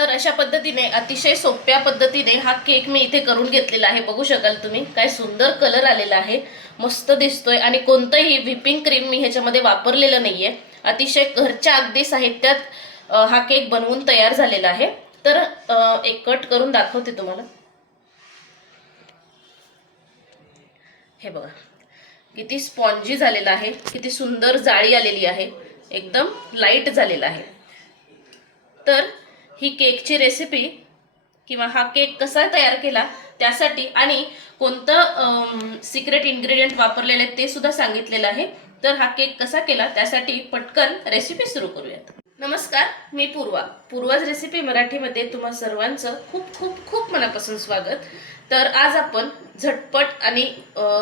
तर अशा पद्धतीने अतिशय सोप्या पद्धतीने हा केक मी इथे करून घेतलेला आहे. बघू शकाल तुम्ही काय सुंदर कलर आलेला आहे. मस्त दिसतोय आणि कोणतंही व्हिपिंग क्रीम मी ह्याच्यामध्ये वापरलेलं नाहीये. अतिशय घरच्या अगदी साहित्यात हा केक बनवून तयार झालेला आहे. तर एक कट करून दाखवते तुम्हाला. हे बघा किती स्पॉन्जी झालेला आहे किती सुंदर जाळी आलेली आहे. एकदम लाइट झालेला आहे. तर ही केकची रेसिपी किंवा हा केक कसा तयार केला त्यासाठी आणि कोणतं सिक्रेट इन्ग्रेडियंट वापरलेले आहेत ते सुद्धा सांगितलेलं आहे. तर हा केक कसा केला त्यासाठी पटकन रेसिपी सुरू करूयात. नमस्कार मी पूर्वा. पूर्वाज रेसिपी मराठीमध्ये तुम्हा सर्वांचं खूप खूप खूप मनापासून स्वागत. तर आज आपण झटपट आणि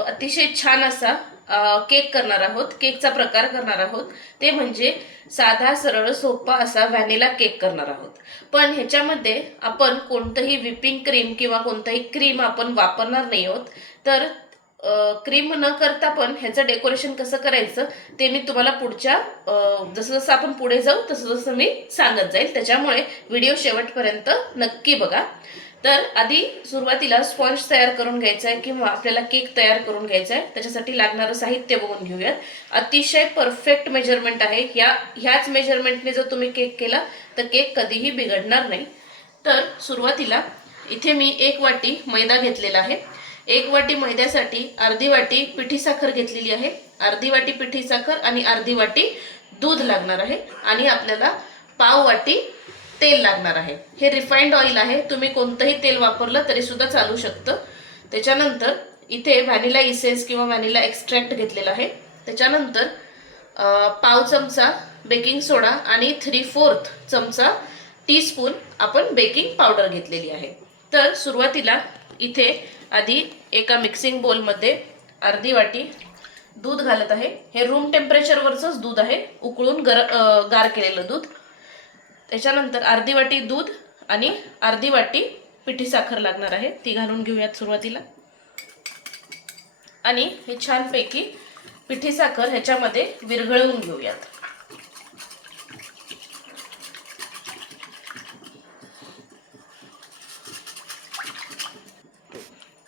अतिशय छान असा केक करणार आहोत केकचा प्रकार करणार आहोत. ते म्हणजे साधा सरळ सोपा असा व्हॅनिला केक करणार आहोत. पण ह्याच्यामध्ये आपण कोणतंही विपिंग क्रीम किंवा कोणतंही क्रीम आपण वापरणार नाही आहोत. तर क्रीम न करता पण ह्याचं डेकोरेशन कसं करायचं ते मी तुम्हाला पुढच्या जसं जसं आपण पुढे जाऊ तसं जसं मी सांगत जाईल. त्याच्यामुळे व्हिडिओ शेवटपर्यंत नक्की बघा. तर आधी सुरुवातीला स्पॉन्ज तयार करून घ्यायचा आहे किंवा आपल्याला केक तयार करून घ्यायचा आहे त्याच्यासाठी लागणारं साहित्य बघून घेऊयात. अतिशय परफेक्ट मेजरमेंट आहे. ह्या ह्याच मेजरमेंटने जर तुम्ही केक केला तर केक कधीही बिघडणार नाही. तर सुरुवातीला इथे मी एक वाटी मैदा घेतलेला आहे. एक वाटी मैद्यासाठी अर्धी वाटी पिठी साखर घेतलेली आहे. अर्धी वाटी पिठी साखर आणि अर्धी वाटी दूध लागणार आहे. आणि आपल्याला पाव वाटी तेल लागणार आहे. हे रिफाईंड ऑइल आहे. तुम्ही कोणतंही तेल वापरलं तरी सुद्धा चालू शकतं. त्याच्यानंतर इथे व्हॅनिला इसेन्स किंवा व्हॅनिला एक्स्ट्रॅक्ट घेतलेला आहे. त्याच्यानंतर पाव चमचा बेकिंग सोडा आणि थ्री फोर्थ चमचा टीस्पून आपण बेकिंग पावडर घेतलेली आहे. तर सुरुवातीला इथे आधी एका मिक्सिंग बोलमध्ये अर्धी वाटी दूध घालत आहे. हे रूम टेम्परेचरवरचंच दूध आहे. उकळून गर गार केलेलं दूध. त्याच्यानंतर अर्धी वाटी दूध आणि अर्धी वाटी पिठी साखर लागणार आहे. ती घालून घेऊयात सुरुवातीला. आणि हे छानपैकी पिठी साखर ह्याच्यामध्ये विरघळवून घेऊयात.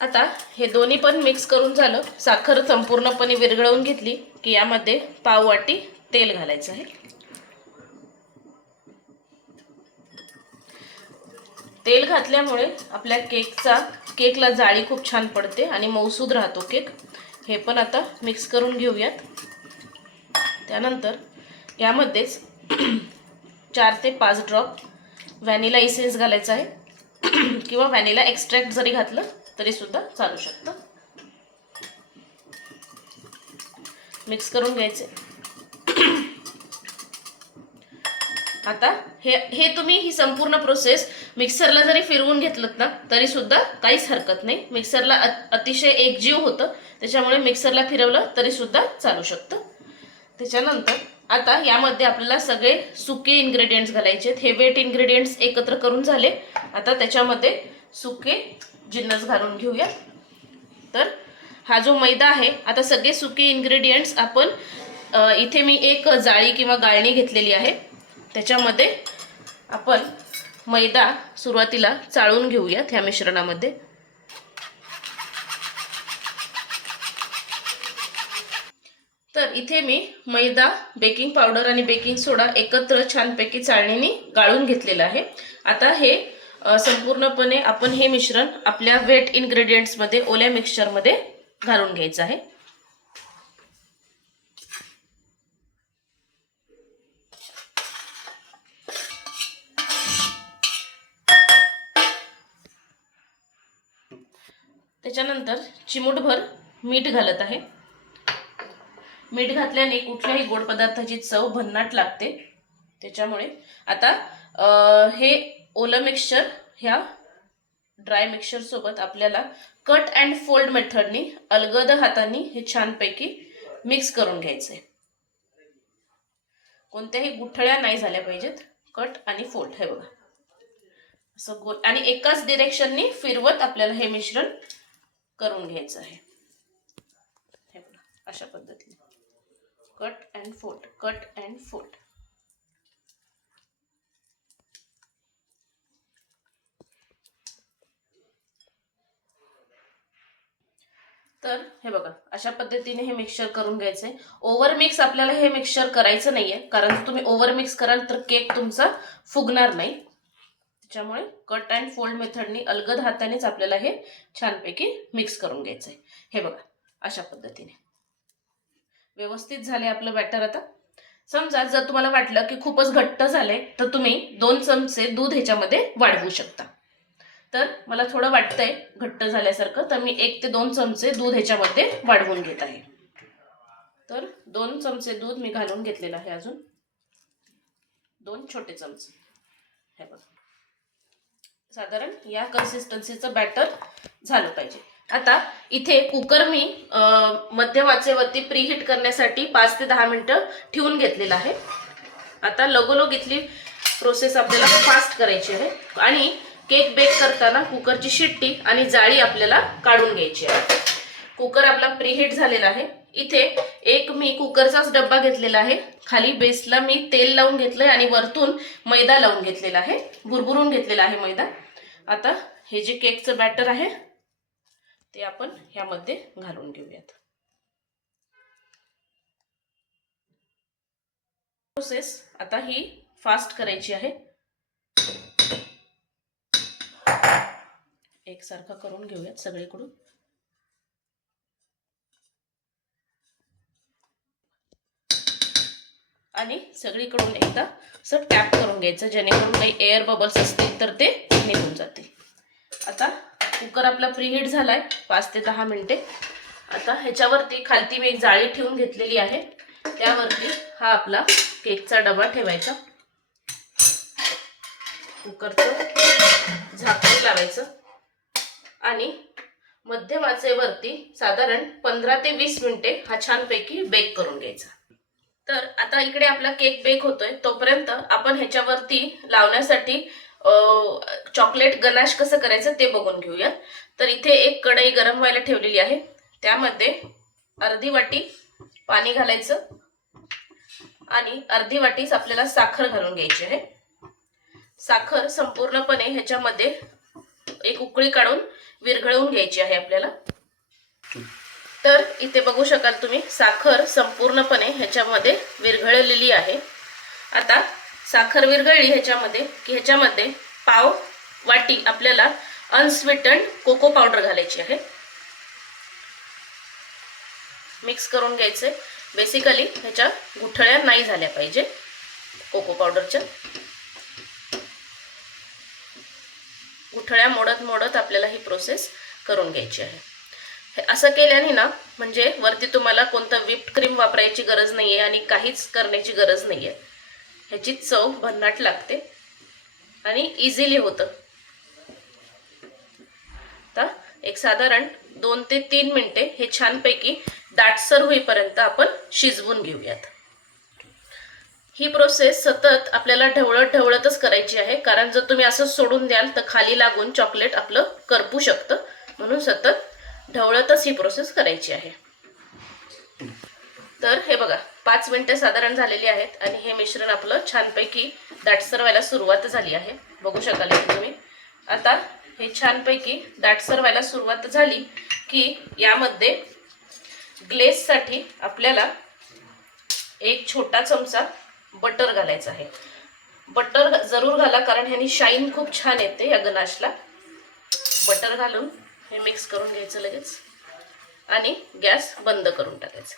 आता हे दोन्ही पण मिक्स करून झालं. साखर संपूर्णपणे विरघळवून घेतली की यामध्ये पाव वाटी तेल घालायचं आहे. तेल घातल्यामुळे आपल्या केकचा केकला जाळी खूप छान पडते आणि मऊसूद राहतो केक. हे पण आता मिक्स करून घेऊयात. त्यानंतर यामध्येच चार ते पाच ड्रॉप व्हॅनिला इसेन्स घालायचा आहे. किंवा व्हॅनिला एक्स्ट्रॅक्ट जरी घातलं तरीसुद्धा चालू शकतं. मिक्स करून घ्यायचे. आता हे हे तुम्ही ही संपूर्ण प्रोसेस मिक्सरला जरी फिरवून घेतलं ना तरी सुद्धा काहीच हरकत नाही. मिक्सरला अतिशय एकजीव होतं. त्याच्यामुळे मिक्सरला फिरवलं तरी सुद्धा चालू शकतं. त्याच्यानंतर आता यामध्ये आपल्याला सगळे सुके इन्ग्रेडियंट्स घालायचे आहेत. हे वेट इन्ग्रेडियंट्स एकत्र करून झाले. आता त्याच्यामध्ये सुके जिन्नस घालून घेऊया. तर हा जो मैदा आहे आता सगळे सुके इन्ग्रेडियंट्स आपण इथे मी एक जाळी किंवा गाळणी घेतलेली आहे. त्याच्यामध्ये आपण मैदा सुरुवातीला चाळून घेऊयात ह्या मिश्रणामध्ये. तर इथे मी मैदा बेकिंग पावडर आणि बेकिंग सोडा एकत्र छानपैकी चाळणीने गाळून घेतलेलं आहे. आता हे संपूर्णपणे आपण हे मिश्रण आपल्या वेट इन्ग्रेडियंट्समध्ये ओल्या मिक्सचरमध्ये घालून घ्यायचं आहे. त्याच्यानंतर चिमूटभर मीठ घालत आहे. मीठ घातल्याने कुठल्याही गोड पदार्थाची चव भन्नाट लागते. त्याच्यामुळे आता हे ओलं मिक्सचर ह्या ड्राय मिक्सरसोबत आपल्याला कट अँड फोल्ड मेथडनी अलगद हातांनी हे छानपैकी मिक्स करून घ्यायचं आहे कोणत्याही गुठळ्या नाही झाल्या पाहिजेत. कट आणि फोल्ड हे बघा. असं गोल आणि एकाच डिरेक्शननी फिरवत आपल्याला हे मिश्रण करून घ्यायचं आहे. अशा पद्धतीने. Cut and fold cut and fold तर हे बघा अशा पद्धतीने हे मिक्सचर करून घ्यायचं आहे. ओव्हर मिक्स आपल्याला हे मिक्सचर करायचं नाहीये कारण तुम्ही ओव्हर मिक्स कराल तर केक तुमचा फुगणार नाही. त्याच्यामुळे कट अँड फोल्ड मेथडनी अलगद हातानेच आपल्याला हे छानपैकी मिक्स करून घ्यायचं आहे हे बघा अशा पद्धतीने. व्यवस्थित झाले आपलं बॅटर आता. समजा जर तुम्हाला वाटलं की खूपच घट्ट झालंय तर तुम्ही दोन चमचे दूध ह्याच्यामध्ये वाढवू शकता. तर मला थोडं वाटतंय घट्ट झाल्यासारखं तर मी एक ते दोन चमचे दूध ह्याच्यामध्ये वाढवून घेत आहे. तर दोन चमचे दूध मी घालून घेतलेलं आहे अजून. दोन छोटे चमचे. हे बघा. साधारण या कन्सिस्टन्सीचं बॅटर झालं पाहिजे. आता इथे कुकर मी मध्यवाचेवरती प्रीहीट करण्यासाठी पाच ते दहा मिनिटं ठेवून घेतलेलं आहे. आता लगोलग इथली प्रोसेस आपल्याला फास्ट करायची आहे. आणि केक बेक करताना कुकरची शिट्टी आणि जाळी आपल्याला काढून घ्यायची आहे. कुकर आपला प्रीहीट झालेला आहे. इथे एक मी कुकरचाच डब्बा घेतलेला आहे. खाली बेसला मी तेल लावून घेतलंय आणि वरतून मैदा लावून घेतलेला आहे. भुरभुरून घेतलेला आहे मैदा. आता हे जे केकचं बॅटर आहे ते आपण ह्यामध्ये घालून घेऊयात. प्रोसेस आता ही फास्ट करायची आहे. एकसारखा करून घेऊयात सगळीकडून. आणि सगळीकडून एकदा असं टॅप करून घ्यायचं जेणेकरून काही एअर बबल्स असतील तर ते निघून जातील. आता कुकर आपला प्रीहीट झालाय पाच ते दहा मिनिटे. आता ह्याच्यावरती खालती मी एक जाळी ठेवून घेतलेली आहे. त्यावरती हा आपला केकचा डबा ठेवायचा. कुकरचं झाकण लावायचं. आणि मध्यम आचेवरती साधारण पंधरा ते वीस मिनिटे हा छानपैकी बेक करून घ्यायचा. तर आता इकडे आपला केक बेक होतोय. तोपर्यंत आपण ह्याच्यावरती लावण्यासाठी चॉकलेट गनाश कसं करायचं ते बघून घेऊयात. तर इथे एक कढई गरम व्हायला ठेवलेली आहे. त्यामध्ये अर्धी वाटी पाणी घालायचं आणि अर्धी वाटीच आपल्याला साखर घालून घ्यायची आहे. साखर संपूर्णपणे ह्याच्यामध्ये एक उकळी काढून विरघळवून घ्यायची आहे आपल्याला. तर इथे बघू शकाल तुम्ही साखर संपूर्णपणे ह्याच्यामध्ये विरघळलेली आहे. आता साखर विरघळली ह्याच्यामध्ये की ह्याच्यामध्ये पाव वाटी आपल्याला अनस्वीटंड कोको पावडर घालायची आहे. मिक्स करून घ्यायचे. बेसिकली ह्याच्या गुठळ्या नाही झाल्या पाहिजे कोको पावडरच्या गुठळ्या मोडत मोडत आपल्याला ही प्रोसेस करून घ्यायची आहे. असं केल्याने ना म्हणजे वरती तुम्हाला कोणतं विप क्रीम वापरायची गरज नाही आहे आणि काहीच करण्याची गरज नाही आहे ह्याची चव भन्नाट लागते. आणि इझिली होतं. आता एक साधारण दोन ते तीन मिनिटे हे छानपैकी दाटसर होईपर्यंत आपण शिजवून घेऊयात. ही प्रोसेस सतत आपल्याला ढवळत ढवळतच करायची आहे. कारण जर तुम्ही असं सोडून द्याल तर खाली लागून चॉकलेट आपलं करपू शकतं. म्हणून सतत ढवळतच ही प्रोसेस करायची आहे. तर हे बघा पाच मिनटं साधारण झालेली आहेत आणि हे मिश्रण आपलं छानपैकी दाटसर व्हायला सुरुवात झाली आहे. बघू शकाल तुम्ही. आता हे छानपैकी दाटसर व्हायला सुरुवात झाली की यामध्ये ग्लेससाठी आपल्याला एक छोटा चमचा बटर घालायचा आहे. बटर जरूर घाला कारण ह्यानी शाईन खूप छान येते या गनाशला. बटर घालून हे मिक्स करून घ्यायचं लगेच. आणि गॅस बंद करून टाकायचं.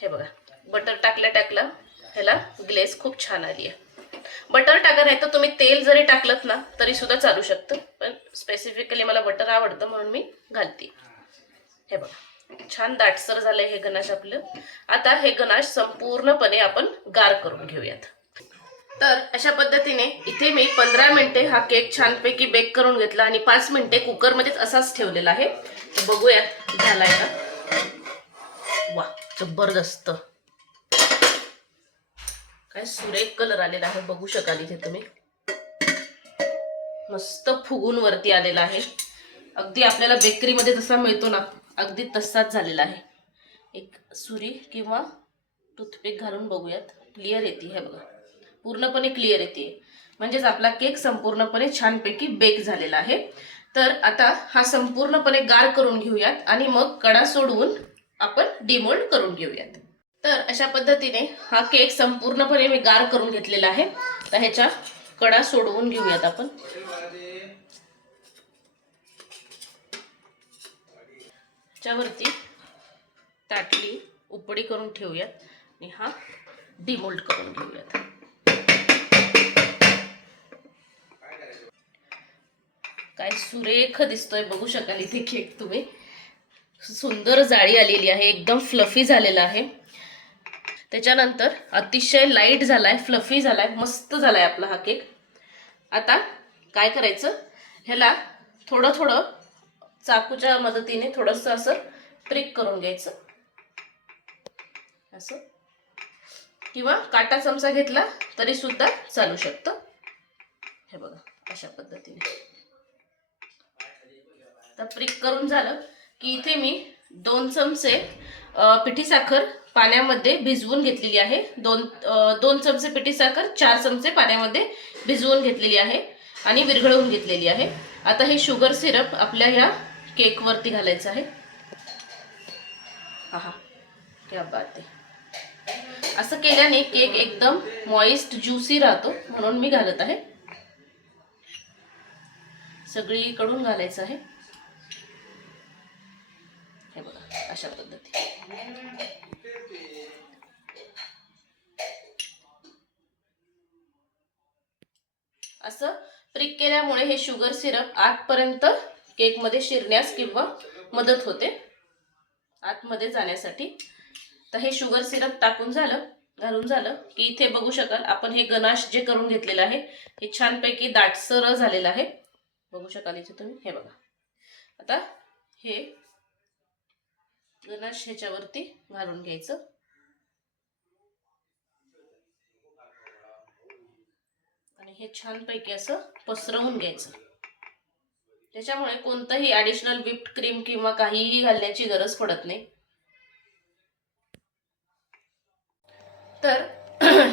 हे बघा बटर टाकल्या टाकला ह्याला ग्लेस खूप छान आली आहे. बटर टाका नाही तर तुम्ही तेल जरी टाकलं ना तरी सुद्धा चालू शकतं. पण स्पेसिफिकली मला बटर आवडतं म्हणून मी घालते. हे बघा छान दाटसर झालंय हे गणाश आपलं. आता हे गणाश संपूर्णपणे आपण गार करून घेऊयात. तर अशा पद्धतीने इथे मी पंधरा मिनिटे हा केक छानपैकी बेक करून घेतला आणि पाच मिनिटे कुकरमध्येच असाच ठेवलेला आहे. तर बघूयात झालाय का? वा जबरदस्त. काय सुरेख कलर आलेला आहे बघू शकाल इथे तुम्ही. मस्त फुगून वरती आलेला आहे. अगदी आपल्याला बेकरीमध्ये जसा मिळतो ना अगदी तसाच झालेला आहे. एक सुरी किंवा टूथपेक घालून बघूयात. क्लिअर येते हे बघा. पूर्णपणे क्लिअर येते म्हणजेच आपला केक संपूर्णपणे छानपैकी बेक झालेला आहे. तर आता हा संपूर्णपणे गार करून घेऊयात आणि मग कडा सोडवून आपण डिमोल्ड करून घेऊयात. तर अशा पद्धतीने हा केक संपूर्णपणे मी गार करून घेतलेला आहे. तर ह्याच्या कडा सोडवून घेऊयात आपण. ह्याच्यावरती ताटली उपडी करून ठेवूयात आणि हा डिमोल्ड करून घेऊयात. काय सुरेख दिसतोय बघू शकाल इथे केक तुम्ही. सुंदर जाळी आलेली आहे एकदम फ्लफी झालेला आहे. त्याच्यानंतर अतिशय लाइट झालाय फ्लफी झालाय मस्त झालाय आपला हा केक. आता काय करायचं? ह्याला थोडं थोडं चाकूच्या मदतीने थोडंसं असं प्रिक करून घ्यायचं. असं. किंवा काटा चमचा घेतला तरी सुद्धा चालू शकतं. हे बघा अशा पद्धतीने. तर प्रिक करून झालं की इथे मी दोन चमचे पिठी साखर पाण्यामध्ये भिजवून घेतलेली आहे. दोन दोन चमचे पिठी साखर चार चमचे पाण्यामध्ये भिजवून घेतलेली आहे आणि विरघळवून घेतलेली आहे. आता हे शुगर सिरप आपल्या ह्या केकवरती घालायचं आहे. हा क्या बात आहे. असं केल्याने केक एकदम मॉइस्ट ज्युसी राहतो म्हणून मी घालत आहे. सगळीकडून घालायचं आहे हे बघा अशा पद्धती असं प्रिक केल्यामुळे हे शुगर सिरप आतपर्यंत केकमध्ये शिरण्यास किंवा मदत होते. आतमध्ये जाण्यासाठी. तर हे शुगर सिरप टाकून झालं घालून झालं की इथे बघू शकाल आपण हे गनाश जे करून घेतलेलं आहे हे छानपैकी दाटसर झालेलं आहे. बघू शकाल इथे तुम्ही हे बघा. आता हे गनाश ह्याच्यावरती घालून घ्यायचं. आणि हे छानपैकी असं पसरवून घ्यायचं. त्याच्यामुळे कोणतंही ॲडिशनल विप्ड क्रीम किंवा काहीही घालण्याची गरज पडत नाही. तर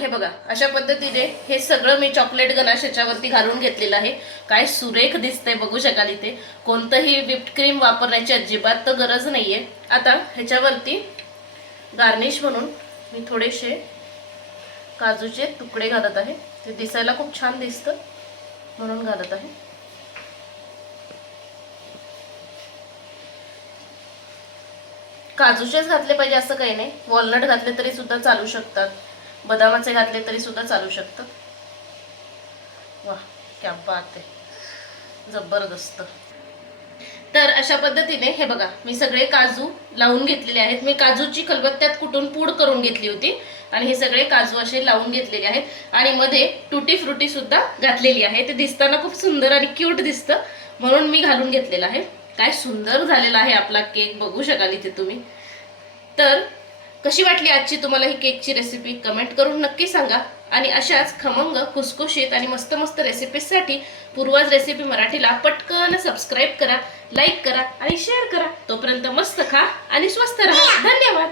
हे बघा अशा पद्धतीने हे सगळं मी चॉकलेट गनाश याच्यावरती घालून घेतलेलं आहे. काय सुरेख दिसतंय बघू शकाल इथे. कोणतंही विप्ड क्रीम वापरण्याची अजिबात तर गरज नाहीये. आता ह्याच्यावरती गार्निश म्हणून मी थोडेसे काजूचे तुकडे घालत आहे. ते दिसायला खूप छान दिसतं म्हणून घालत आहे. काजूचेच घातले पाहिजे असं काही नाही. वॉलनट घातले तरी सुद्धा चालू शकतात. बदामाचे घातले तरी सुद्धा चालू शकतात वा क्या बात आहे. जबरदस्त. तर अशा पद्धतीने हे बघा मी सगळे काजू लावून घेतलेले आहेत. मी काजूची खलबत्त्यात कुटून पूड करून घेतली होती आणि हे सगळे काजू असे लावून घेतलेले आहेत. आणि मध्ये टुटी फ्रुटी सुद्धा घातलेली आहे. ते दिसताना खूप सुंदर आणि क्यूट दिसतं. म्हणून मी घालून घेतलेलं आहे. काय सुंदर झालेला आहे आपला केक. बघू शकाल इथे तुम्ही. तर कशी वाटली आजची तुम्हाला ही केकची रेसिपी कमेंट करून नक्की सांगा. आणि अशाच खमंग खुसखुशीत आणि मस्त मस्त रेसिपीजसाठी पूर्वाज रेसिपी मराठीला पटकन सबस्क्राईब करा लाईक करा आणि शेअर करा. तोपर्यंत मस्त खा आणि स्वस्त राहा. धन्यवाद.